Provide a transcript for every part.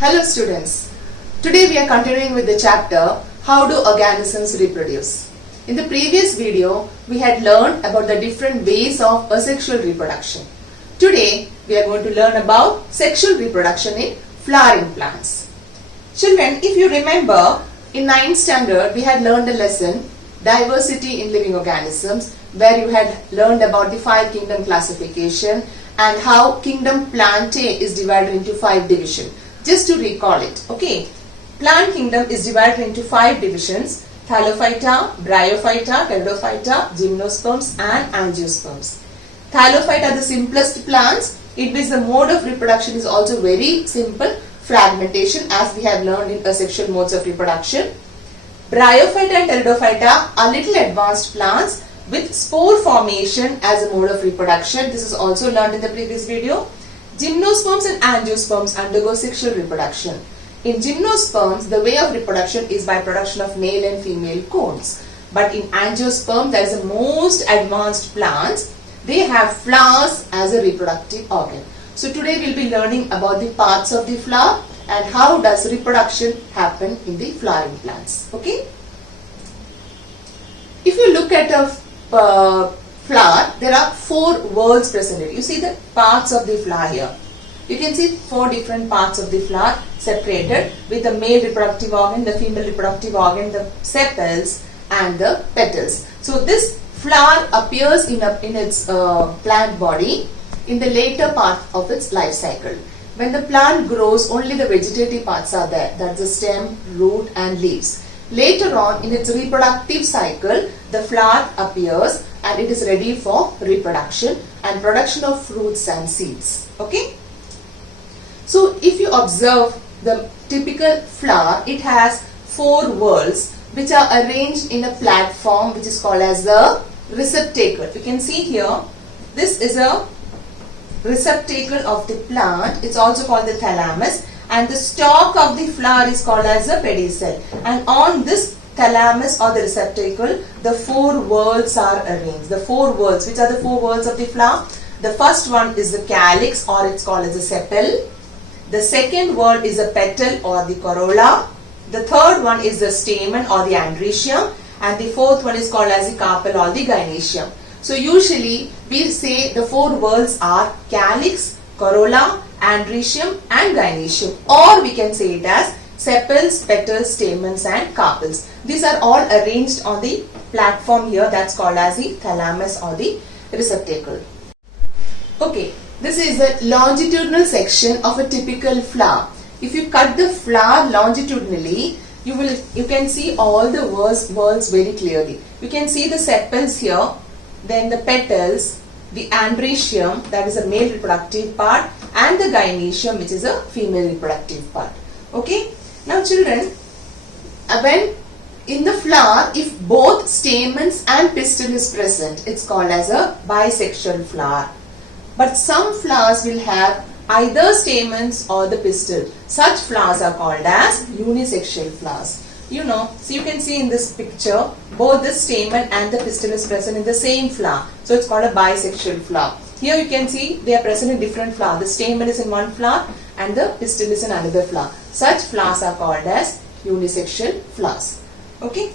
Hello students, today we are continuing with the chapter How do organisms reproduce? In the previous video, we had learned about the different ways of asexual reproduction. Today, we are going to learn about sexual reproduction in flowering plants. Children, if you remember, in 9th standard, we had learned a lesson, Diversity in Living Organisms, where you had learned about the 5 kingdom classification and how kingdom Plantae is divided into 5 divisions. Just to recall it, okay. Plant kingdom is divided into 5 divisions: Thallophyta, Bryophyta, Pteridophyta, Gymnosperms and Angiosperms. Thallophyta are the simplest plants, in which the mode of reproduction is also very simple, fragmentation, as we have learned in asexual modes of reproduction. Bryophyta and Pteridophyta are little advanced plants with spore formation as a mode of reproduction. This is also learned in the previous video. Gymnosperms and Angiosperms undergo sexual reproduction. In Gymnosperms, the way of reproduction is by production of male and female cones. But in Angiosperm, that is the most advanced plants, they have flowers as a reproductive organ. So today we will be learning about the parts of the flower and how does reproduction happen in the flowering plants. Okay? If you look at a flower, there are 4 whorls present here. You see the parts of the flower here. You can see 4 different parts of the flower separated with the male reproductive organ, the female reproductive organ, the sepals and the petals. So this flower appears in its plant body in the later part of its life cycle. When the plant grows, only the vegetative parts are there, that's the stem, root and leaves. Later on in its reproductive cycle, the flower appears and it is ready for reproduction and production of fruits and seeds. Okay? So if you observe the typical flower, it has 4 whorls which are arranged in a platform which is called as the receptacle. You can see here, this is a receptacle of the plant. It's also called the thalamus, and the stalk of the flower is called as a pedicel. And on this thalamus or the receptacle, the 4 whorls are arranged. The 4 whorls, which are the 4 whorls of the flower? The first one is the calyx, or it's called as a sepal. The second whorl is a petal or the corolla. The third one is the stamen or the androecium, and the fourth one is called as the carpel or the gynoecium. So usually we say the 4 whorls are calyx, corolla, androecium and gynoecium, or we can say it as sepals, petals, stamens and carpels. These are all arranged on the platform here, that's called as the thalamus or the receptacle. Okay, this is the longitudinal section of a typical flower. If you cut the flower longitudinally, you can see all the whorls very clearly. You can see the sepals here, then the petals, the androecium, that is a male reproductive part, and the gynoecium, which is a female reproductive part. Okay? Now children, when in the flower, if both stamens and pistil is present, it's called as a bisexual flower. But some flowers will have either stamens or the pistil. Such flowers are called as unisexual flowers. You know, so you can see in this picture, both the stamen and the pistil is present in the same flower. So it's called a bisexual flower. Here you can see they are present in different flowers. The stamen is in one flower and the pistil is in another flower. Such flowers are called as unisexual flowers. Okay.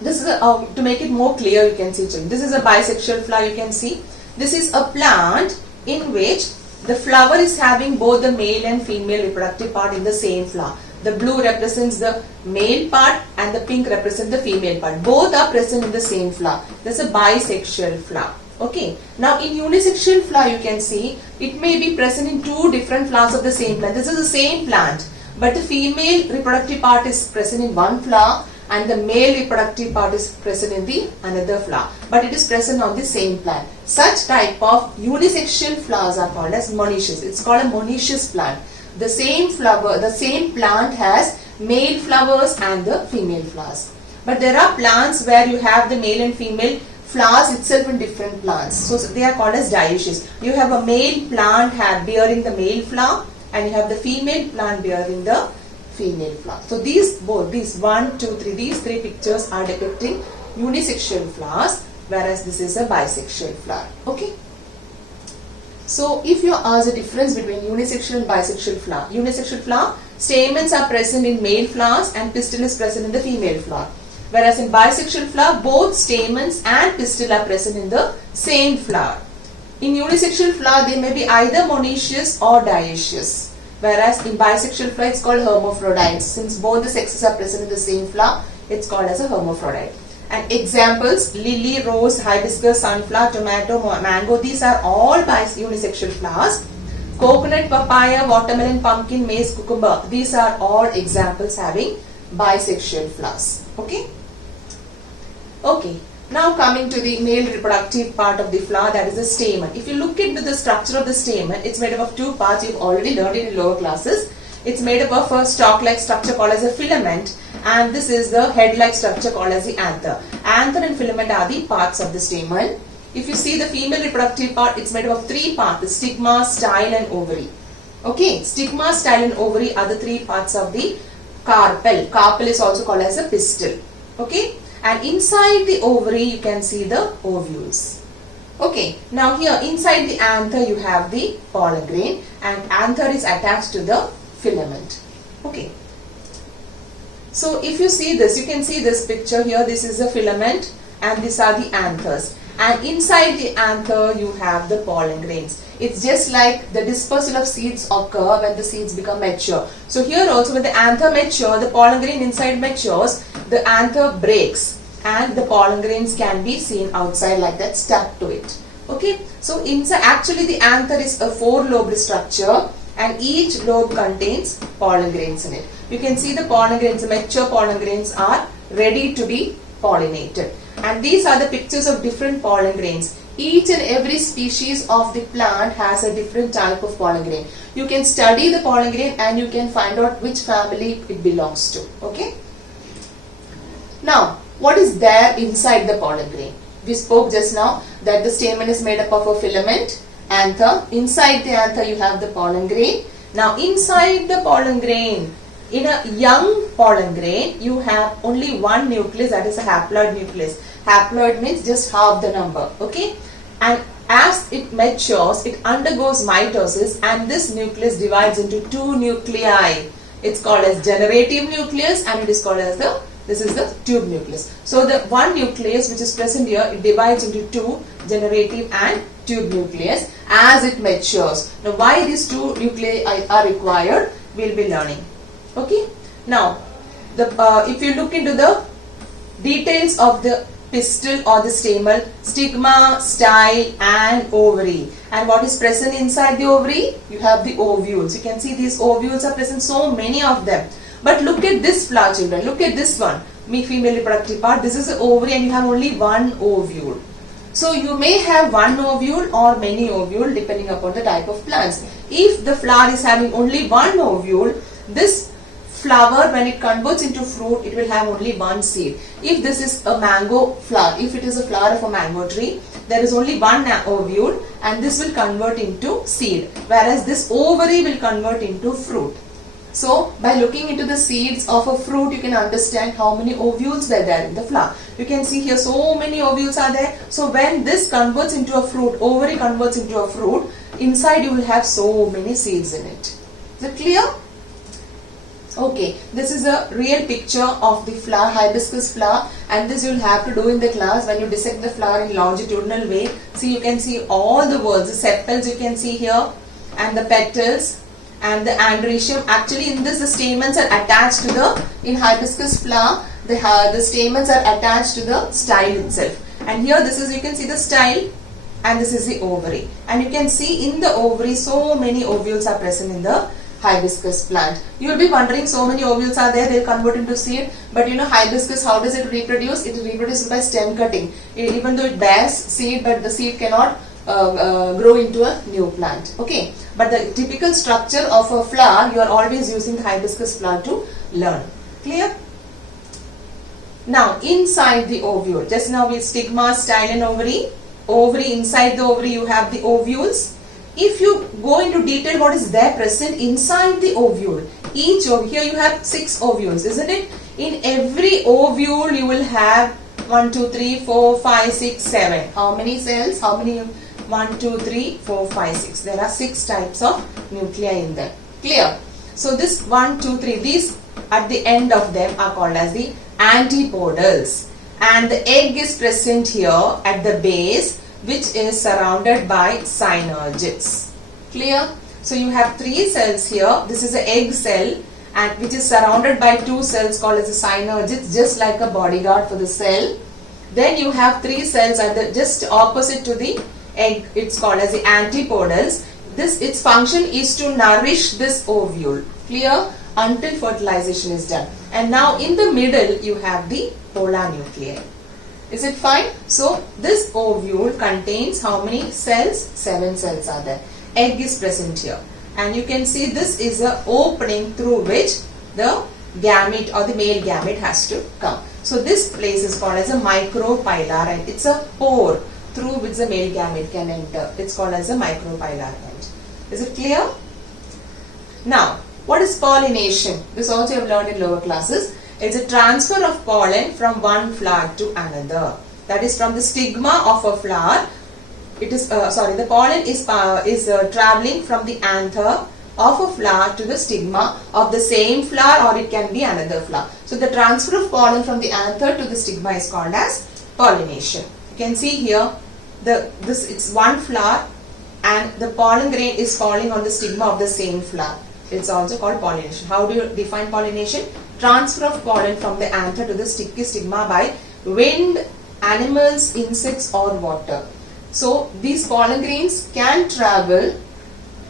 This is to make it more clear, you can see. This is a bisexual flower, you can see. This is a plant in which the flower is having both the male and female reproductive part in the same flower. The blue represents the male part and the pink represents the female part. Both are present in the same flower. That's a bisexual flower. Okay. Now in unisexual flower, you can see it may be present in 2 different flowers of the same plant. This is the same plant, but the female reproductive part is present in one flower and the male reproductive part is present in the another flower, but it is present on the same plant. Such type of unisexual flowers are called as monoecious. It's called a monoecious plant. The same flower, the same plant has male flowers and the female flowers. But there are plants where you have the male and female flowers itself in different plants. So they are called as dioecious. You have a male plant bearing the male flower and you have the female plant bearing the female flower. So these 3 pictures are depicting unisexual flowers, whereas this is a bisexual flower. Okay. So if you ask the difference between unisexual and bisexual flower, unisexual flower, stamens are present in male flowers and pistil is present in the female flower. Whereas in bisexual flower, both stamens and pistil are present in the same flower. In unisexual flower, they may be either monoecious or dioecious. Whereas in bisexual flower, it's called hermaphrodites. Since both the sexes are present in the same flower, it's called as a hermaphrodite. And examples, lily, rose, hibiscus, sunflower, tomato, mango, these are all unisexual flowers. Coconut, papaya, watermelon, pumpkin, maize, cucumber, these are all examples having bisexual flowers. Okay? Okay. Now coming to the male reproductive part of the flower, that is the stamen. If you look into the structure of the stamen, it's made up of two parts. You've already learned it in lower classes. It's made up of a stalk-like structure called as a filament, and this is the head-like structure called as the anther. Anther and filament are the parts of the stamen. If you see the female reproductive part, it's made up of three parts: the stigma, style and ovary. Okay, stigma, style and ovary are the three parts of the carpel. Carpel is also called as a pistil. Okay, and inside the ovary you can see the ovules. Okay, now here inside the anther you have the pollen grain, and anther is attached to the filament. Okay, so if you see this, you can see this picture here. This is the filament and these are the anthers, and inside the anther you have the pollen grains. It's just like the dispersal of seeds occur when the seeds become mature. So here also when the anther mature, the pollen grain inside matures, the anther breaks and the pollen grains can be seen outside like that, stuck to it. Okay, so inside actually the anther is a 4-lobed structure, and each lobe contains pollen grains in it. You can see the pollen grains, the mature pollen grains are ready to be pollinated. And these are the pictures of different pollen grains. Each and every species of the plant has a different type of pollen grain. You can study the pollen grain and you can find out which family it belongs to. Okay. Now, what is there inside the pollen grain? We spoke just now that the stamen is made up of a filament, anther. Inside the anther you have the pollen grain. Now inside the pollen grain, in a young pollen grain, you have only one nucleus, that is a haploid nucleus. Haploid means just half the number. Okay, and as it matures, it undergoes mitosis, and this nucleus divides into two nuclei. It's called as generative nucleus, and it is called as this is the tube nucleus. So the one nucleus which is present here, it divides into two, generative and tube nucleus, as it matures. Now why these two nuclei are required, we'll be learning. Okay. Now if you look into the details of the pistil or the stamen, stigma, style and ovary. And what is present inside the ovary? You have the ovules. You can see these ovules are present, so many of them. But look at this flower, children. Look at this one. Female reproductive part. This is the ovary and you have only one ovule. So you may have one ovule or many ovule depending upon the type of plants. If the flower is having only one ovule, this flower, when it converts into fruit, it will have only one seed. If this is a mango flower, if it is a flower of a mango tree, there is only one ovule and this will convert into seed, whereas this ovary will convert into fruit. So by looking into the seeds of a fruit, you can understand how many ovules were there in the flower. You can see here so many ovules are there. So when this converts into a fruit, ovary converts into a fruit, inside you will have so many seeds in it. Is it clear? Okay, this is a real picture of the flower, hibiscus flower, and this you will have to do in the class when you dissect the flower in longitudinal way. See, you can see all the whorls, the sepals you can see here, and the petals and the androecium. Actually in this the stamens are attached to the, in hibiscus flower, the stamens are attached to the style itself. And here this is, you can see the style, and this is the ovary. And you can see in the ovary so many ovules are present in the hibiscus plant. You will be wondering, so many ovules are there, they will convert into seed. But you know hibiscus, how does it reproduce? It reproduces by stem cutting. Even though it bears seed, but the seed cannot grow into a new plant. Okay, but the typical structure of a flower, you are always using the hibiscus flower to learn. Clear? Now inside the ovule, just now with stigma, style and ovary. Ovary, inside the ovary you have the ovules. If you go into detail what is there present inside the ovule, each ovule, here you have 6 ovules, isn't it? In every ovule you will have 1, 2, 3, 4, 5, 6, 7. How many cells? How many 1, 2, 3, 4, 5, 6. There are 6 types of nuclei in them. Clear? So this 1, 2, 3, these at the end of them are called as the antipodals. And the egg is present here at the base, which is surrounded by synergids. Clear? So you have 3 cells here. This is an egg cell, and which is surrounded by 2 cells called as the synergids, just like a bodyguard for the cell. Then you have 3 cells at the just opposite to the egg. It's called as the antipodals. Its function is to nourish this ovule. Clear? Until fertilization is done. And now in the middle you have the polar nuclei. Is it fine? So this ovule contains how many cells? 7 cells are there. Egg is present here. And you can see this is an opening through which the gamete or the male gamete has to come. So this place is called as a micropylar, and it's a pore through which the male gamete can enter. It's called as a micropylar end. Is it clear? Now, what is pollination? This also you have learned in lower classes. It's a transfer of pollen from one flower to another. That is from the stigma of a flower. It is the pollen is traveling from the anther of a flower to the stigma of the same flower, or it can be another flower. So the transfer of pollen from the anther to the stigma is called as pollination. You can see here it's one flower and the pollen grain is falling on the stigma of the same flower. It's also called pollination. How do you define pollination? Transfer of pollen from the anther to the sticky stigma by wind, animals, insects or water. So these pollen grains can travel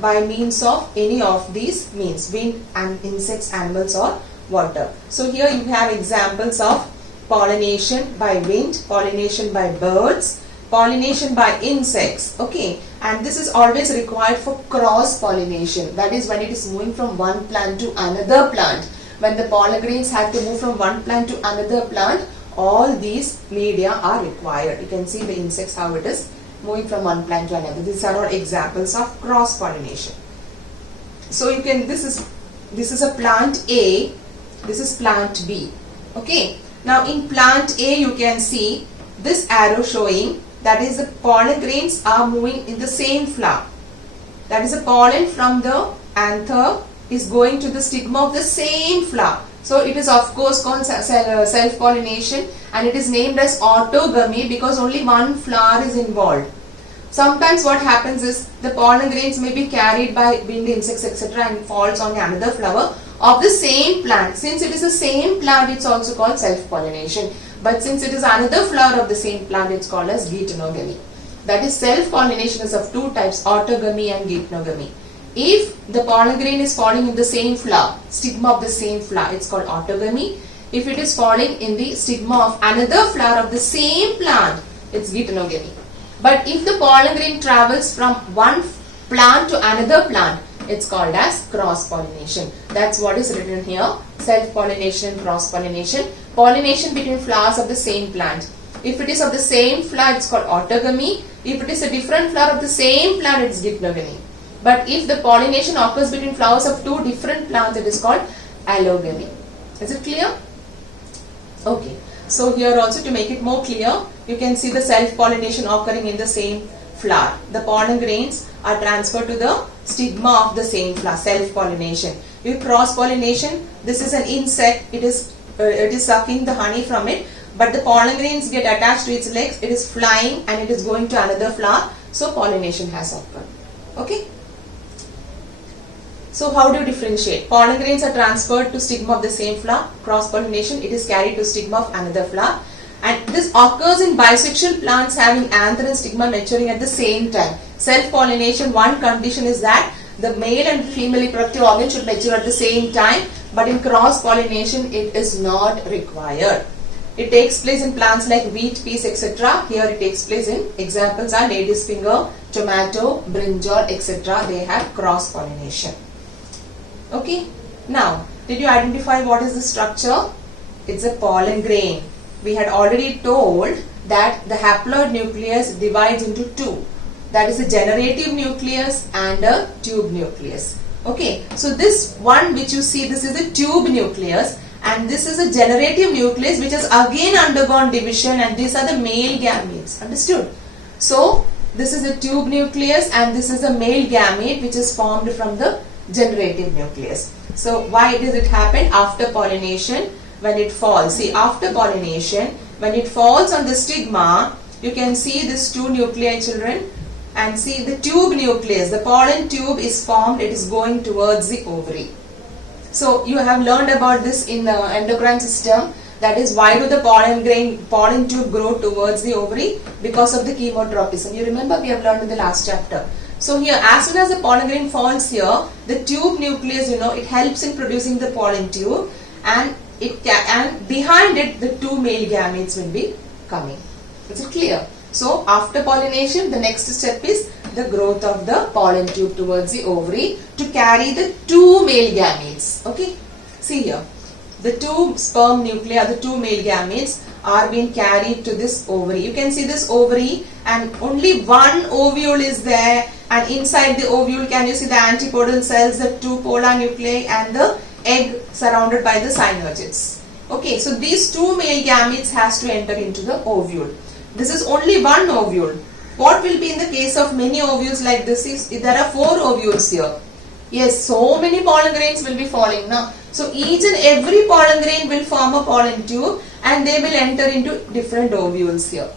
by means of any of these means: wind, and insects, animals or water. So here you have examples of pollination by wind, pollination by birds, pollination by insects. Okay, and this is always required for cross-pollination. That is when it is moving from one plant to another plant. When the pollen grains have to move from one plant to another plant, all these media are required. You can see the insects, how it is moving from one plant to another. These are all examples of cross-pollination. So you can, this is a plant A, this is plant B. Okay. Now in plant A you can see this arrow showing that is the pollen grains are moving in the same flower. That is the pollen from the anther is going to the stigma of the same flower. So it is of course called self-pollination, and it is named as autogamy because only one flower is involved. Sometimes what happens is the pollen grains may be carried by wind, insects, etc. and falls on another flower of the same plant. Since it is the same plant, it's also called self-pollination. But since it is another flower of the same plant, it's called as geitonogamy. That is, self-pollination is of 2 types, autogamy and geitonogamy. If the pollen grain is falling in the same flower, stigma of the same flower, it's called autogamy. If it is falling in the stigma of another flower of the same plant, it's geitonogamy. But if the pollen grain travels from one plant to another plant, it's called as cross-pollination. That's what is written here. Self-pollination and cross-pollination. Pollination between flowers of the same plant. If it is of the same flower, it's called autogamy. If it is a different flower of the same plant, it's geitonogamy. But if the pollination occurs between flowers of 2 different plants, it is called allogamy. Is it clear? Okay. So here also, to make it more clear, you can see the self-pollination occurring in the same flower. The pollen grains are transferred to the stigma of the same flower, self-pollination. With cross-pollination, this is an insect, it is sucking the honey from it, but the pollen grains get attached to its legs, it is flying and it is going to another flower, so pollination has occurred. Okay? So how do you differentiate? Pollen grains are transferred to stigma of the same flower. Cross-pollination, it is carried to stigma of another flower. And this occurs in bisexual plants having anther and stigma maturing at the same time. Self-pollination, one condition is that the male and female reproductive organ should mature at the same time. But in cross-pollination, it is not required. It takes place in plants like wheat, peas, etc. Here it takes place in, examples are lady's finger, tomato, brinjal, etc. They have cross-pollination. Okay. Now, did you identify what is the structure? It's a pollen grain. We had already told that the haploid nucleus divides into 2. That is a generative nucleus and a tube nucleus. Okay. So this one which you see, this is a tube nucleus, and this is a generative nucleus which has again undergone division, and these are the male gametes. Understood? So This is a tube nucleus and this is a male gamete which is formed from the generative nucleus. So why does it happen? After pollination, when it falls. See, after pollination, when it falls on the stigma, you can see these two nuclei, children, and see the tube nucleus. The pollen tube is formed. It is going towards the ovary. So you have learned about this in the endocrine system. That is, why do the pollen tube grow towards the ovary? Because of the chemotropism. You remember we have learned in the last chapter. So here, as soon as the pollen grain falls here, the tube nucleus, it helps in producing the pollen tube, and behind it the two male gametes will be coming. Is it clear? So after pollination, the next step is the growth of the pollen tube towards the ovary to carry the two male gametes. Okay, see here. The two sperm nuclei, the two male gametes, are being carried to this ovary. You can see this ovary and only one ovule is there, and inside the ovule can you see the antipodal cells, the two polar nuclei and the egg surrounded by the synergids. Okay, so these two male gametes has to enter into the ovule. This is only one ovule. What will be in the case of many ovules like this is, there are 4 ovules here. Yes, so many pollen grains will be falling now. So each and every pollen grain will form a pollen tube and they will enter into different ovules here.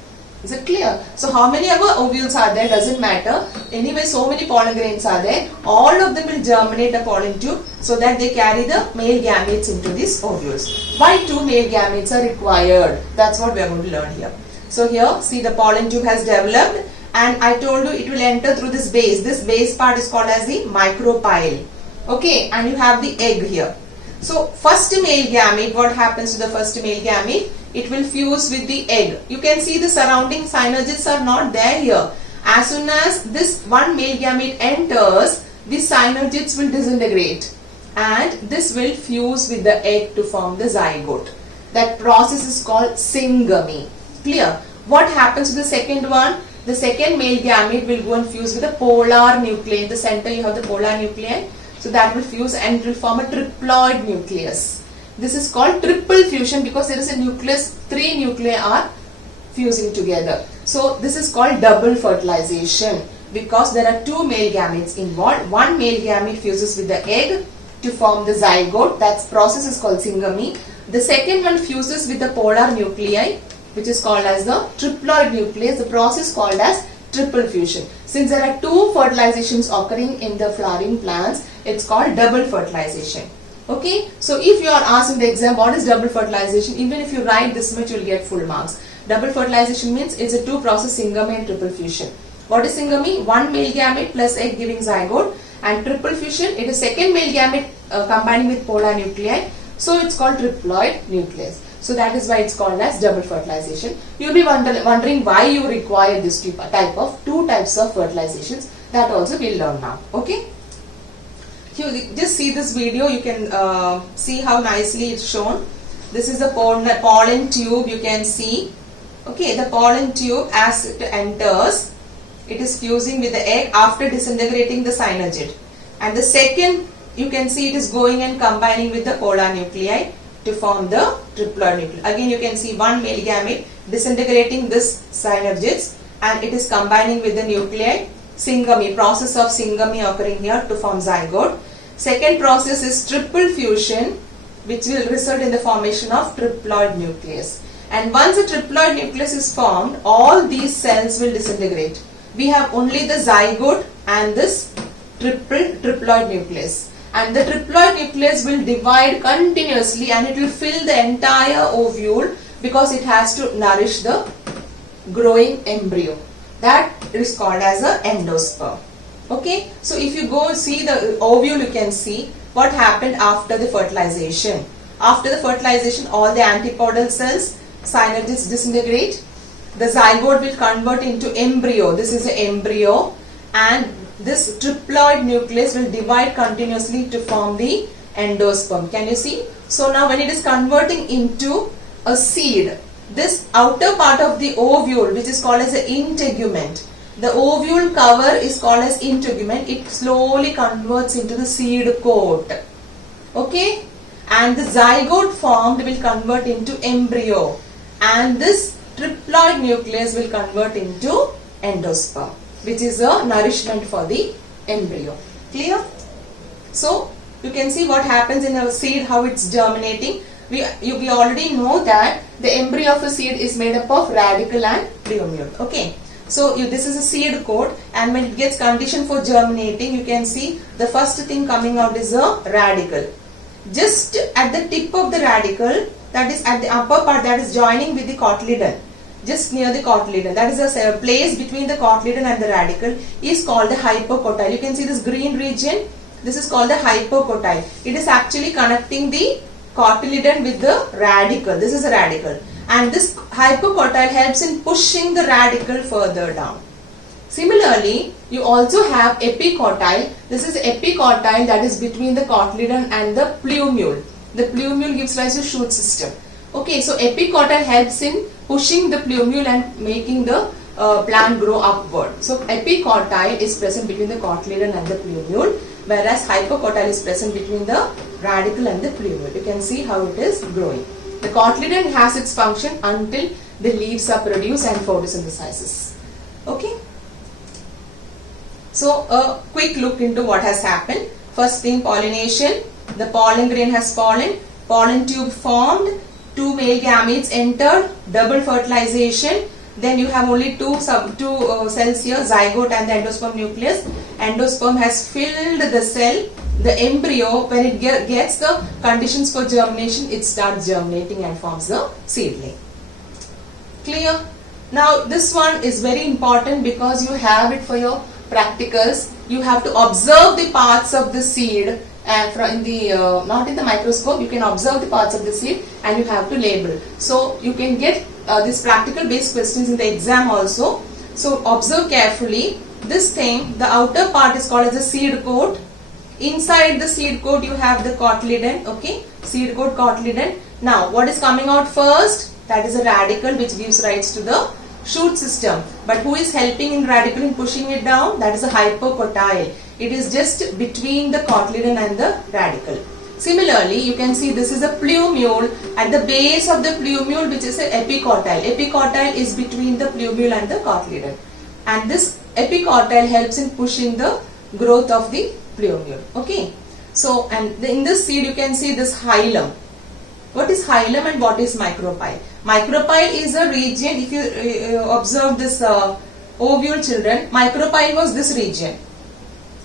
Is it clear? So how many ever ovules are there doesn't matter. Anyway, so many pollen grains are there. All of them will germinate a pollen tube so that they carry the male gametes into these ovules. Why 2 male gametes are required? That's what we are going to learn here. So here, see, the pollen tube has developed, and I told you it will enter through this base. This base part is called as the micropyle. Okay, and you have the egg here. So first male gamete, what happens to the first male gamete? It will fuse with the egg. You can see the surrounding synergids are not there here. As soon as this one male gamete enters, the synergids will disintegrate and this will fuse with the egg to form the zygote. That process is called syngamy. Clear? What happens to the second one? The second male gamete will go and fuse with the polar nuclei. In the center you have the polar nuclei. So that will fuse and it will form a triploid nucleus. This is called triple fusion because there is a nucleus, 3 nuclei are fusing together. So this is called double fertilization because there are 2 male gametes involved. One male gamete fuses with the egg to form the zygote. That process is called syngamy. The second one fuses with the polar nuclei, which is called as the triploid nucleus. The process called as triple fusion. Since there are 2 fertilizations occurring in the flowering plants, it's called double fertilization. Okay, so if you are asked in the exam what is double fertilization, even if you write this much, you will get full marks. Double fertilization means it's a 2 process syngamy and triple fusion. What is syngamy? One male gamete plus egg giving zygote, and triple fusion, it is second male gamete combining with polar nuclei. So it's called triploid nucleus. So that is why it's called as double fertilization. You will be wondering why you require this two types of fertilizations. That also we'll learn now. Okay. You just see this video. You can see how nicely it's shown. This is the pollen tube. You can see. Okay, the pollen tube as it enters, it is fusing with the egg after disintegrating the synergid. And the second, you can see it is going and combining with the polar nuclei to form the triploid nucleus. Again, you can see one male gamete disintegrating this synergids and it is combining with the nuclei. Syngamy, process of syngamy occurring here to form zygote. Second process is triple fusion, which will result in the formation of triploid nucleus. And once a triploid nucleus is formed, all these cells will disintegrate. We have only the zygote and this triploid nucleus. And the triploid nucleus will divide continuously and it will fill the entire ovule because it has to nourish the growing embryo. That is called as an endosperm. Okay, so if you go see the ovule, you can see what happened after the fertilization. After the fertilization, all the antipodal cells, synergids disintegrate. The zygote will convert into embryo. This is an embryo, and this triploid nucleus will divide continuously to form the endosperm. Can you see? So now when it is converting into a seed, this outer part of the ovule, which is called as an integument, the ovule cover is called as integument. It slowly converts into the seed coat. Okay, and the zygote formed will convert into embryo, and this triploid nucleus will convert into endosperm. which is a nourishment for the embryo. Clear? So you can see what happens in a seed, how it's germinating. We already know that the embryo of a seed is made up of radicle and plumule. Okay. So this is a seed coat, and when it gets conditioned for germinating, you can see the first thing coming out is a radicle. Just at the tip of the radicle, that is at the upper part, that is joining with the cotyledon, just near the cotyledon, that is a place between the cotyledon and the radicle, is called the hypocotyle. You can see this green region, this is called the hypocotyle. It is actually connecting the cotyledon with the radicle. This is a radicle, and this hypocotyle helps in pushing the radicle further down. Similarly, you also have epicotyle. This is epicotyle, that is between the cotyledon and the plumule. The plumule gives rise to shoot system. Okay, so epicotyle helps in pushing the plumule and making the plant grow upward. So epicotyle is present between the cotyledon and the plumule, whereas hypocotyle is present between the radicle and the plumule. You can see how it is growing. The cotyledon has its function until the leaves are produced and photosynthesizes. Okay. So a quick look into what has happened. First thing, pollination. The pollen grain has fallen, pollen tube formed, 2 male gametes entered, double fertilization. Then you have only two cells here, zygote and the endosperm nucleus. Endosperm has filled the cell. The embryo, when it gets the conditions for germination, it starts germinating and forms the seedling. Clear? Now this one is very important because you have it for your practicals. You have to observe the parts of the seed, and not in the microscope, you can observe the parts of the seed and you have to label. So you can get these practical based questions in the exam also. So observe carefully. This thing, the outer part is called as the seed coat. Inside the seed coat you have the cotyledon. Okay, seed coat, cotyledon. Now what is coming out first? That is a radicle which gives rise to the shoot system. But who is helping in radicle in pushing it down? That is a hypocotyle. It is just between the cotyledon and the radicle. Similarly, you can see this is a plumule. At the base of the plumule, which is an epicotyle. Epicotyle is between the plumule and the cotyledon. And this epicotyle helps in pushing the growth of the plumule. Okay. So, and in this seed you can see this hilum. What is hilum and what is micropyle? Micropyle is a region, if you observe this ovule children, micropyle was this region.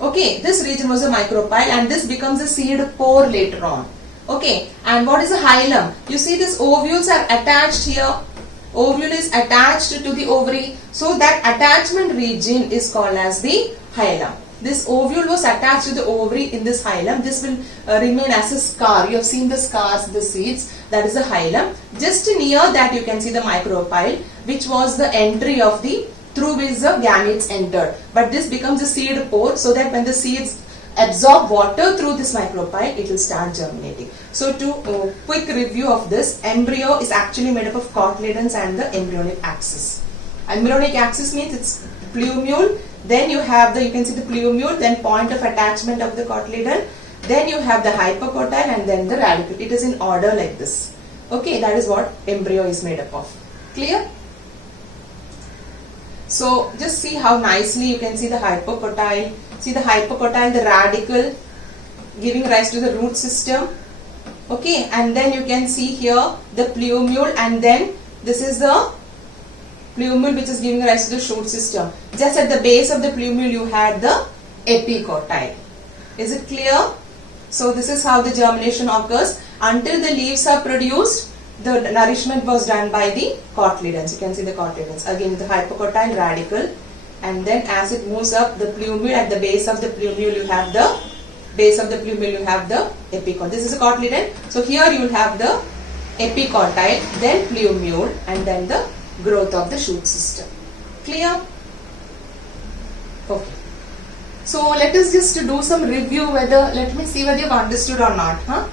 Okay, this region was a micropyle and this becomes a seed pore later on. Okay, and what is a hilum? You see these ovules are attached here. Ovule is attached to the ovary. So that attachment region is called as the hilum. This ovule was attached to the ovary in this hilum. This will remain as a scar. You have seen the scars, the seeds. That is a hilum. Just near that you can see the micropyle, which was the entry of the through which the gametes entered. But this becomes a seed pore, so that when the seeds absorb water through this micropyle, it will start germinating. So to quick review of this, embryo is actually made up of cotyledons and the embryonic axis. Embryonic axis means it's plumule. Then you have you can see the plumule, then point of attachment of the cotyledon, then you have the hypocotyle and then the radicle. It is in order like this. Okay, that is what embryo is made up of. Clear? So just see how nicely you can see the hypocotyle. See the hypocotyle, the radicle giving rise to the root system. Okay, and then you can see here the plumule, and then this is the plumule which is giving rise to the shoot system. Just at the base of the plumule you had the epicotyle. Is it clear? So this is how the germination occurs. Until the leaves are produced, the nourishment was done by the cotyledons. You can see the cotyledons. Again the hypocotyle, radicle, and then as it moves up the plumule, at the base of the plumule you have the epicotyle. This is a cotyledon. So here you will have the epicotyle, then plumule, and then the growth of the shoot system. Clear? Okay. So let us just do some review let me see whether you have understood or not.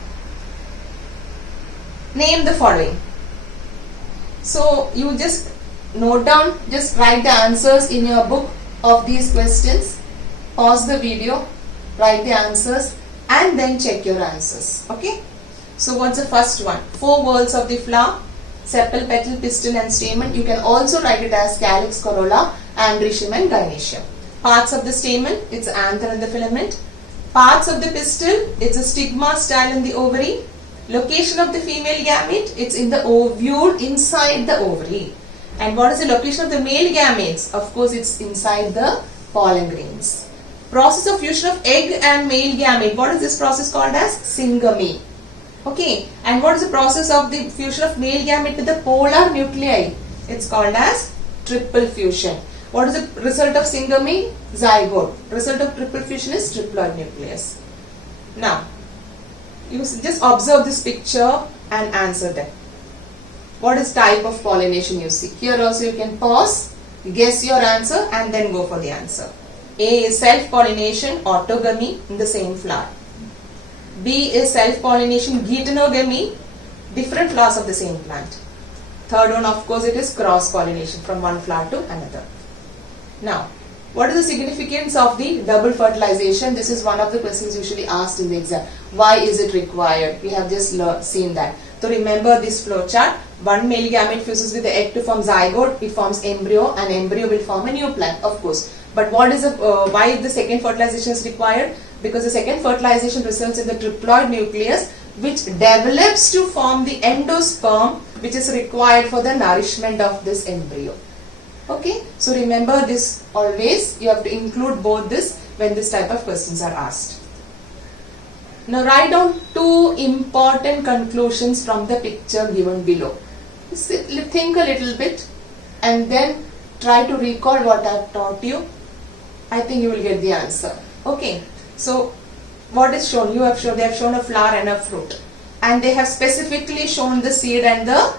Name the following. So you just note down, just write the answers in your book of these questions. Pause the video, write the answers, and then check your answers. Okay. So what's the first one? 4 whorls of the flower, sepal, petal, pistil and stamen. You can also write it as calyx, corolla, androecium and gynoecium. Parts of the stamen, it's anther and the filament. Parts of the pistil, it's a stigma, style in the ovary. Location of the female gamete, it's in the ovule inside the ovary. And what is the location of the male gametes? Of course, it's inside the pollen grains. Process of fusion of egg and male gamete, what is this process called as? Syngamy. Okay, and what is the process of the fusion of male gamete with the polar nuclei? It's called as triple fusion. What is the result of syngamy? Zygote. Result of triple fusion is triploid nucleus. Now, you just observe this picture and answer them. What is type of pollination you see? Here also you can pause, guess your answer and then go for the answer. A is self-pollination, autogamy in the same flower. B is self-pollination, geitonogamy, different flowers of the same plant. Third one, of course, it is cross-pollination from one flower to another. Now, what is the significance of the double fertilization? This is one of the questions usually asked in the exam. Why is it required? We have just seen that. So remember this flow chart. One male gamete fuses with the egg to form zygote. It forms embryo, and embryo will form a new plant, of course. But what is why the second fertilization is required? Because the second fertilization results in the triploid nucleus, which develops to form the endosperm, which is required for the nourishment of this embryo. Okay, so remember this always. You have to include both this when this type of questions are asked. Now write down two important conclusions from the picture given below. Think a little bit and then try to recall what I have taught you. I think you will get the answer. Okay, so what is shown? They have shown a flower and a fruit, and they have specifically shown the seed and the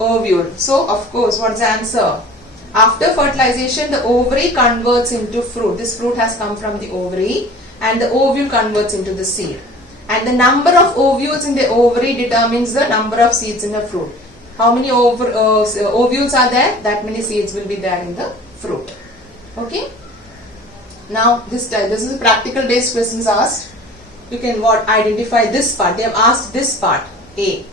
ovule. So of course, what's the answer? After fertilization, the ovary converts into fruit. This fruit has come from the ovary, and the ovule converts into the seed. And the number of ovules in the ovary determines the number of seeds in the fruit. How many ovules are there? That many seeds will be there in the fruit. Okay. Now this is a practical based questions asked. You can identify this part. They have asked this part A.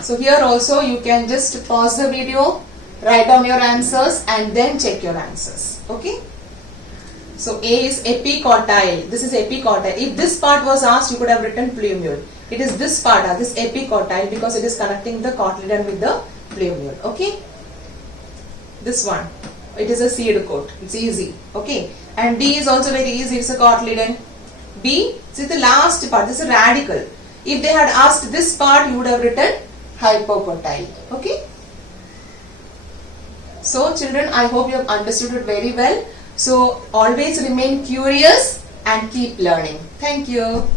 So here also you can just pause the video, write down your answers and then check your answers. Okay. So A is epicotyle. This is epicotyle. If this part was asked, you could have written plumule. It is this part, this epicotyle, because it is connecting the cotyledon with the plumule. Okay. This one, it is a seed coat. It's easy. Okay. And D is also very easy. It's a cotyledon. B, see the last part. This is a radical. If they had asked this part, you would have written hypocotyle. Okay. So children, I hope you have understood it very well. So always remain curious and keep learning. Thank you.